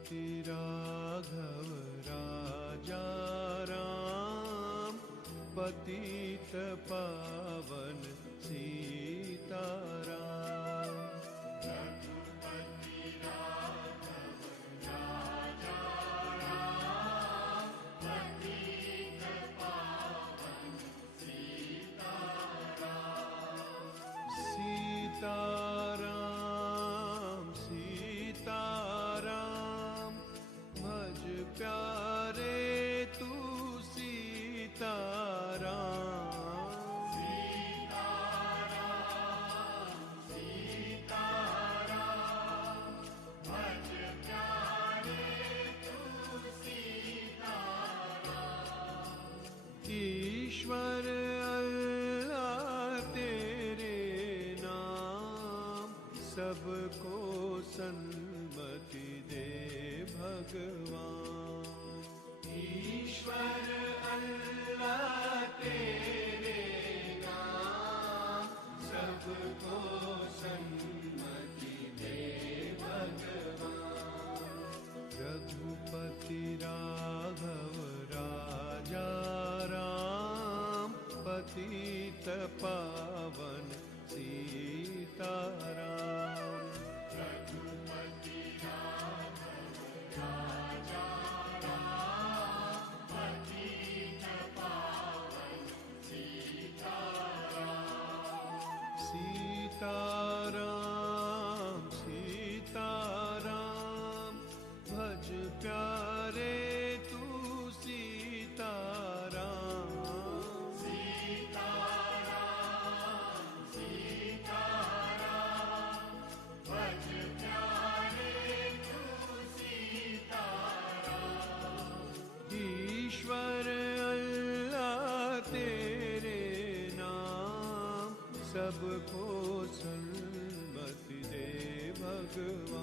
रघुपति राघव राजा राम, पतित पावन सीताराम। रघुपति राघव राजा राम, पतित पावन सीताराम। सीताराम सीताराम, भज प्यारे तू सीताराम। सीताराम सीताराम, भज प्यारे तू सीताराम। ईश्वर अल्लाह तेरे नाम, सबको सन्मति दे भगवान। ईश्वर अल्लाह तेरे नाम, सबको सन्मति दे भगवान। रघुपति राघव राजा राम, पतित पावन सीताराम। रघुपति राघव राजा राम, पतित पावन सीताराम। सीताराम सीताराम, भज प्यारे तू सीताराम। सीताराम सीताराम, भज प्यारे तू सीताराम। ईश्वर अल्लाह तेरे नाम, सबको सन्मति दे भगवान।